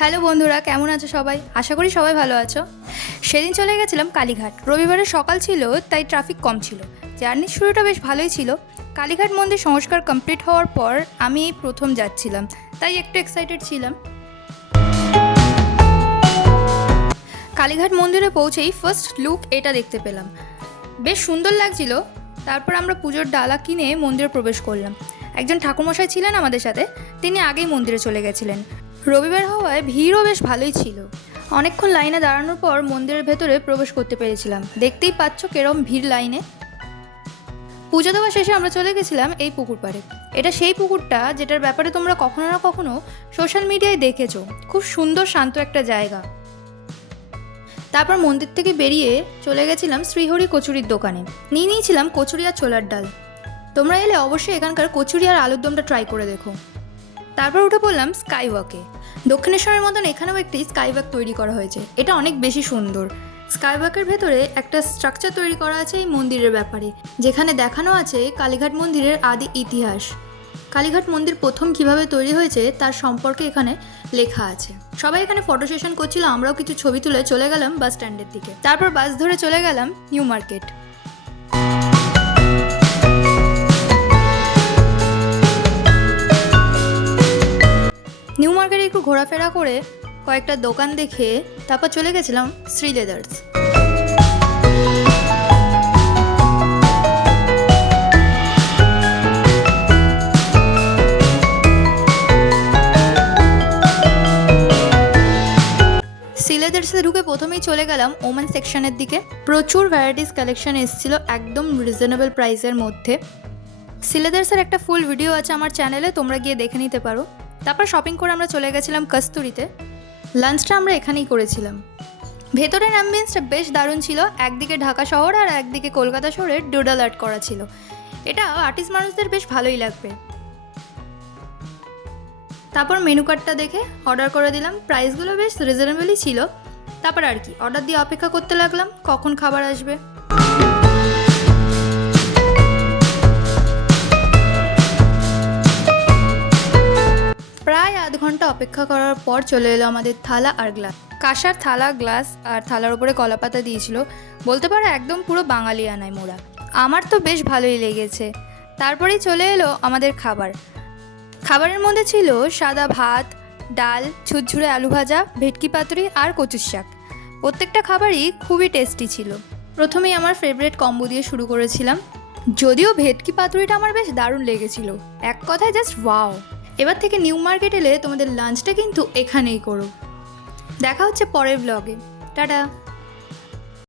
Hello বন্ধুরা, কেমন আছো সবাই? আশা করি সবাই ভালো আছো। সেদিন চলে গেছিলাম কালীঘাট। রবিবারের সকাল ছিল, তাই ট্রাফিক কম ছিল। জার্নির শুরুটা বেশ ভালোই ছিল। কালীঘাট মন্দির সংস্কার কমপ্লিট হওয়ার পর আমি এই প্রথম যাচ্ছিলাম, তাই একটু এক্সাইটেড ছিলাম। কালীঘাট মন্দিরে পৌঁছেই ফার্স্ট লুক এটা দেখতে পেলাম, বেশ সুন্দর লাগছিল। তারপর আমরা পুজোর ডালা কিনে মন্দিরে প্রবেশ করলাম। একজন ঠাকুরমশাই ছিলেন আমাদের সাথে, তিনি আগেই মন্দিরে চলে গেছিলেন। রবিবার হওয়ায় ভিড়ও বেশ ভালোই ছিল। অনেকক্ষণ লাইনে দাঁড়ানোর পর মন্দিরের ভেতরে প্রবেশ করতে পেরেছিলাম। দেখতেই পাচ্ছ কেরম ভিড় লাইনে। পুজো দেওয়া শেষে আমরা চলে গেছিলাম এই পুকুর পাড়ে। এটা সেই পুকুরটা যেটার ব্যাপারে তোমরা কখনো না কখনো সোশ্যাল মিডিয়ায় দেখেছো। খুব সুন্দর শান্ত একটা জায়গা। তারপর মন্দির থেকে বেরিয়ে চলে গেছিলাম শ্রীহরি কচুরির দোকানে। নিয়েছিলাম কচুরি আর ছোলার ডাল। তোমরা এলে অবশ্যই এখানকার কচুরি আর আলুর দমটা ট্রাই করে দেখো। তারপর উঠে পড়লাম স্কাইওয়াকে। দক্ষিণেশ্বরের মতন এখানেও একটি স্কাইওয়াক তৈরি করা হয়েছে। এটা অনেক বেশি সুন্দর। স্কাইওয়াকের ভেতরে একটা স্ট্রাকচার তৈরি করা আছে এই মন্দিরের ব্যাপারে, যেখানে দেখানো আছে কালীঘাট মন্দিরের আদি ইতিহাস। কালীঘাট মন্দির প্রথম কিভাবে তৈরি হয়েছে তার সম্পর্কে এখানে লেখা আছে। সবাই এখানে ফটো সেশন করছিল, আমরাও কিছু ছবি তুলে চলে গেলাম বাস স্ট্যান্ডের দিকে। তারপর বাস ধরে চলে গেলাম নিউ মার্কেট। নিউ মার্কেটে একটু ঘোরাফেরা করে কয়েকটা দোকান দেখে তারপর চলে গেছিলাম শ্রী লেদার্স। শ্রী লেদার্সে ঢুকে প্রথমেই চলে গেলাম ওমেন সেকশনের দিকে। প্রচুর ভ্যারাইটিস কালেকশন এসেছিল একদম রিজনেবল প্রাইসের মধ্যে। শ্রী লেদার্সের একটা ফুল ভিডিও আছে আমার চ্যানেলে, তোমরা গিয়ে দেখে নিতে পারো। তারপর শপিং করে আমরা চলে গেছিলাম কস্তুরিতে। লাঞ্চটা আমরা এখানেই করেছিলাম। ভেতরের অ্যাম্বিয়েন্সটা বেশ দারুণ ছিল। একদিকে ঢাকা শহর আর একদিকে কলকাতা শহরের ডুডাল আর্ট করা ছিল। এটা আর্টিস্ট মানুষদের বেশ ভালোই লাগবে। তারপর মেনু কার্ডটা দেখে অর্ডার করে দিলাম। প্রাইসগুলো বেশ রিজনেবলই ছিল। তারপর আর কি, অর্ডার দিয়ে অপেক্ষা করতে লাগলাম কখন খাবার আসবে। প্রায় আধ ঘন্টা অপেক্ষা করার পর চলে এলো আমাদের থালা আর গ্লাস। কাঁসার থালা, গ্লাস আর থালার উপরে কলাপাতা দিয়েছিল। বলতে পারো একদম পুরো বাঙালি আনায় মোড়া। আমার তো বেশ ভালোই লেগেছে। তারপরেই চলে এলো আমাদের খাবার। খাবারের মধ্যে ছিল সাদা ভাত, ডাল, ঝুরঝুরে আলু ভাজা, ভেটকি পাতুরি আর কচুর শাক। প্রত্যেকটা খাবারই খুবই টেস্টি ছিল। প্রথমেই আমার ফেভারিট কম্বো দিয়ে শুরু করেছিলাম। যদিও ভেটকি পাতুরিটা আমার বেশ দারুণ লেগেছিল, এক কথায় জাস্ট ওয়াও। এবার থেকে নিউ মার্কেট এলে তোমাদের লাঞ্চটা কিন্তু এখানেই করো। দেখা হচ্ছে পরের ব্লগে। টাটা।